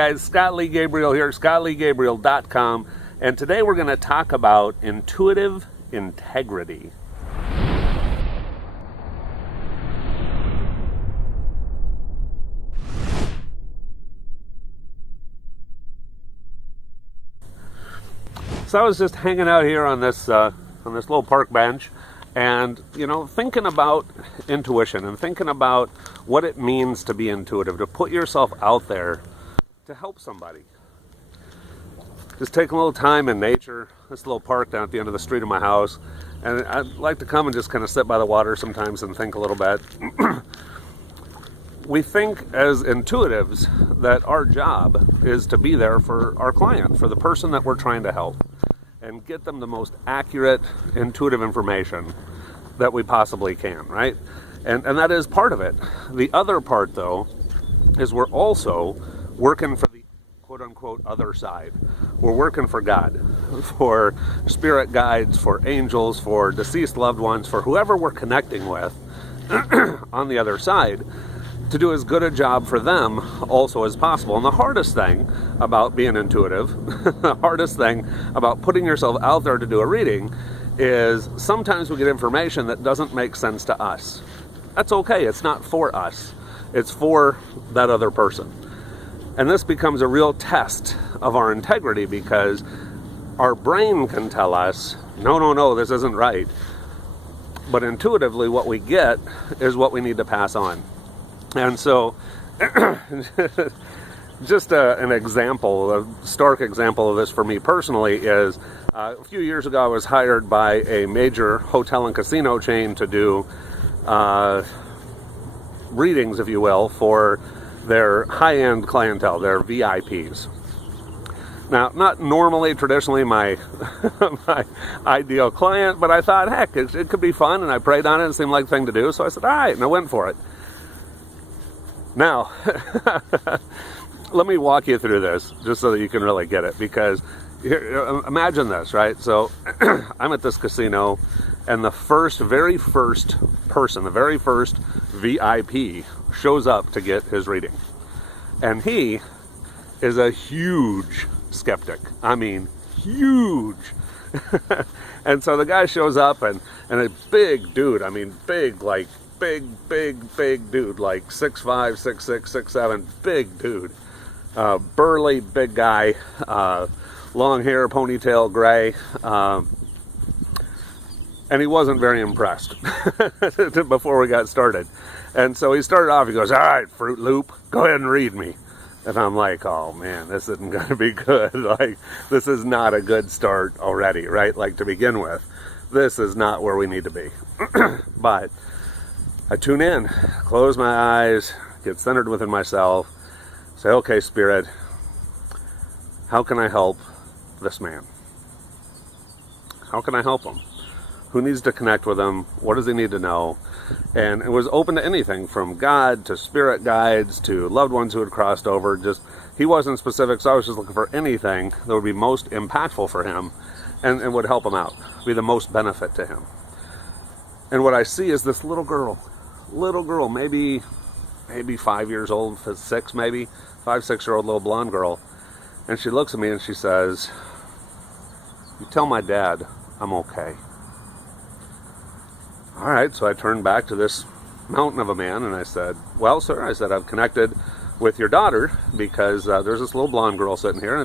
Guys, Scott Lee Gabriel here, scottleegabriel.com, and today we're going to talk about intuitive integrity. So I was just hanging out here on this little park bench, and thinking about intuition and thinking about what it means to be intuitive, to put yourself out there to help somebody. Just taking a little time in nature. This little park down at the end of the street of my house, and I'd like to come and just kind of sit by the water sometimes and think a little bit. We think as intuitives that our job is to be there for our client, for the person that we're trying to help, and get them the most accurate, intuitive information that we possibly can, right? And that is part of it. The other part, though, is we're also working for the quote-unquote other side. We're working for God, for spirit guides, for angels, for deceased loved ones, for whoever we're connecting with on the other side, to do as good a job for them also as possible. And the hardest thing about being intuitive, the hardest thing about putting yourself out there to do a reading, is sometimes we get information that doesn't make sense to us. That's okay. It's not for us. It's for that other person. And this becomes a real test of our integrity, because our brain can tell us, no, this isn't right. But intuitively, what we get is what we need to pass on. And so, just an example, a stark example of this for me personally is, a few years ago I was hired by a major hotel and casino chain to do readings, if you will, for their high-end clientele, their VIPs. Now, not normally, traditionally, my my ideal client, but I thought, heck, it could be fun, and I prayed on it, and it seemed like the thing to do, so I said, all right, and I went for it. Now, let me walk you through this, just so that you can really get it, because imagine this, right? So, I'm at this casino, and the very first person, the very first VIP shows up to get his reading. And he is a huge skeptic. I mean, huge. And so the guy shows up, and a big dude, I mean, big, like, big dude, like 6'5", 6'6", 6'7", big dude. Burly, big guy, long hair, ponytail, gray. And he wasn't very impressed before we got started. And so he started off, he goes, all right, Fruit Loop, go ahead and read me. And I'm like, oh man, this isn't going to be good. Like, this is not a good start already, right? Like, to begin with, this is not where we need to be. But I tune in, close my eyes, get centered within myself, say, okay, Spirit, how can I help this man? How can I help him? Who needs to connect with him? What does he need to know? And it was open to anything from God to spirit guides to loved ones who had crossed over. Just, he wasn't specific, so I was just looking for anything that would be most impactful for him and would help him out, be the most benefit to him. And what I see is this little girl, maybe 5 years old, 6 maybe, 5-6-year-old little blonde girl. And she looks at me and she says, you tell my dad I'm okay. All right, so I turned back to this mountain of a man and I said, well, sir, I said, I've connected with your daughter because there's this little blonde girl sitting here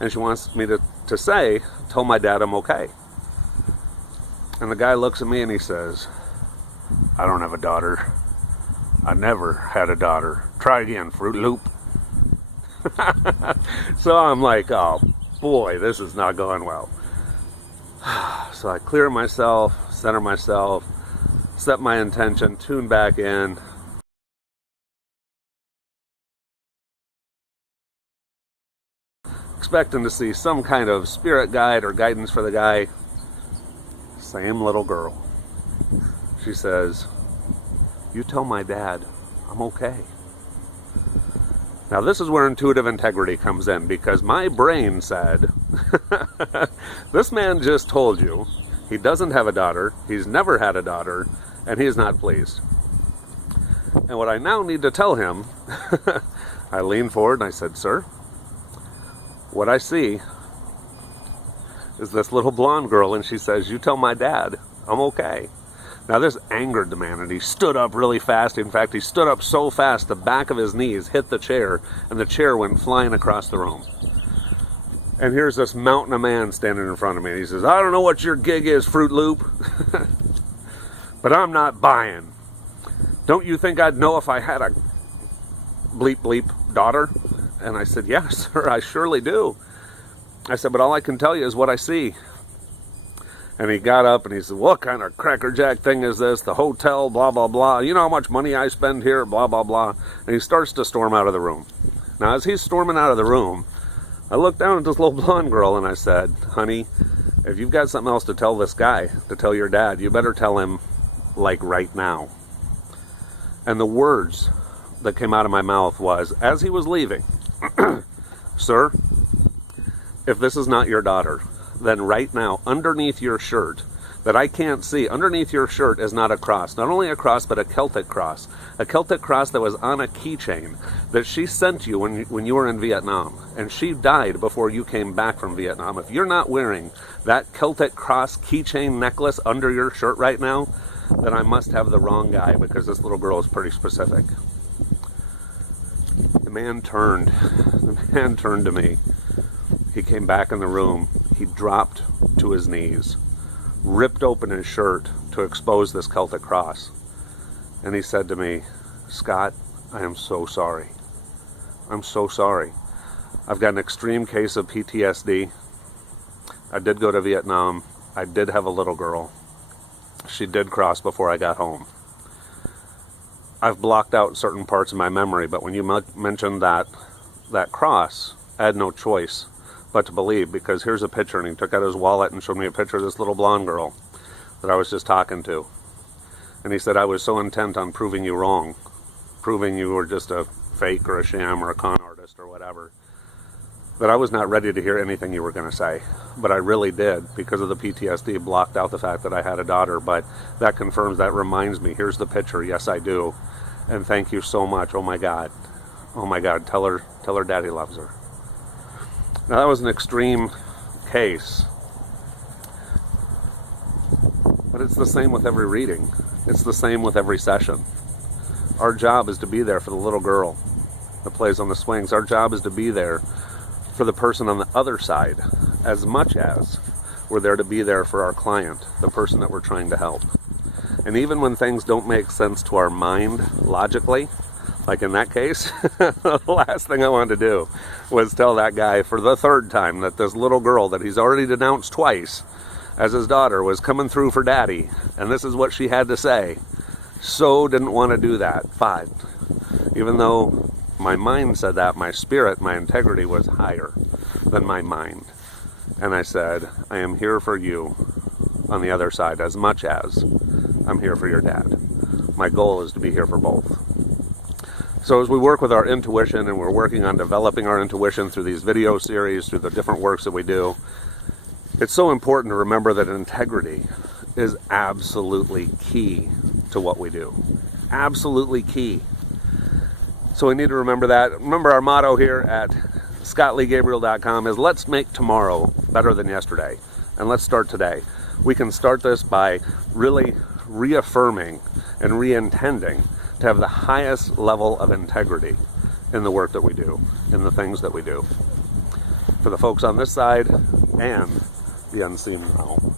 and she wants me to say, tell my dad I'm okay. And the guy looks at me and he says, I don't have a daughter. I never had a daughter. Try again, Fruit Loop. So I'm like, oh boy, this is not going well. So I clear myself, center myself, set my intention, tune back in. Expecting to see some kind of spirit guide or guidance for the guy. Same little girl. She says, you tell my dad I'm okay. Now this is where intuitive integrity comes in, because my brain said, this man just told you he doesn't have a daughter, he's never had a daughter, and he is not pleased. And what I now need to tell him, I leaned forward and I said, sir, what I see is this little blonde girl, and she says, "You tell my dad I'm okay." Now this angered the man, and he stood up really fast. In fact, he stood up so fast the back of his knees hit the chair, and the chair went flying across the room. And here's this mountain of man standing in front of me, and he says, "I don't know what your gig is, Fruit Loop, but I'm not buying. Don't you think I'd know if I had a bleep bleep daughter?" And I said, "Yes, sir, I surely do." I said, "But all I can tell you is what I see." And he got up and he said, "What kind of crackerjack thing is this? The hotel, blah, blah, blah. You know how much money I spend here, blah, blah, blah." And he starts to storm out of the room. Now, as he's storming out of the room, I looked down at this little blonde girl and I said, "Honey, if you've got something else to tell this guy, to tell your dad, you better tell him, like, right now." And the words that came out of my mouth was, as he was leaving, "Sir, if this is not your daughter, then right now, underneath your shirt, that I can't see, underneath your shirt is not a cross. Not only a cross, but a Celtic cross. A Celtic cross that was on a keychain that she sent you when you were in Vietnam. And she died before you came back from Vietnam. If you're not wearing that Celtic cross keychain necklace under your shirt right now, then I must have the wrong guy, because this little girl is pretty specific." The man turned to me. He came back in the room. He dropped to his knees, ripped open his shirt to expose this Celtic cross. And he said to me, "Scott, I am so sorry. I'm so sorry. I've got an extreme case of PTSD. I did go to Vietnam. I did have a little girl. She did cross before I got home. I've blocked out certain parts of my memory, but when you mentioned that cross, I had no choice but to believe, because here's a picture," and he took out his wallet and showed me a picture of this little blonde girl that I was just talking to. And he said, "I was so intent on proving you wrong, proving you were just a fake or a sham or a con artist or whatever, that I was not ready to hear anything you were going to say. But I really did, because of the PTSD, blocked out the fact that I had a daughter. But that confirms, that reminds me, here's the picture. Yes, I do. And thank you so much. Oh my God. Oh my God. Tell her daddy loves her." Now that was an extreme case, but it's the same with every reading. It's the same with every session. Our job is to be there for the little girl that plays on the swings. Our job is to be there for the person on the other side, as much as we're there to be there for our client, the person that we're trying to help. And even when things don't make sense to our mind logically, like in that case, the last thing I wanted to do was tell that guy for the third time that this little girl that he's already denounced twice as his daughter was coming through for daddy, and this is what she had to say. So didn't want to do that. But even though my mind said that, my spirit, my integrity was higher than my mind. And I said, "I am here for you on the other side as much as I'm here for your dad. My goal is to be here for both." So as we work with our intuition, and we're working on developing our intuition through these video series, through the different works that we do, it's so important to remember that integrity is absolutely key to what we do. Absolutely key. So we need to remember that. Remember, our motto here at ScottLeeGabriel.com is, let's make tomorrow better than yesterday. And let's start today. We can start this by really reaffirming and re-intending to have the highest level of integrity in the work that we do, in the things that we do, for the folks on this side and the unseen realm.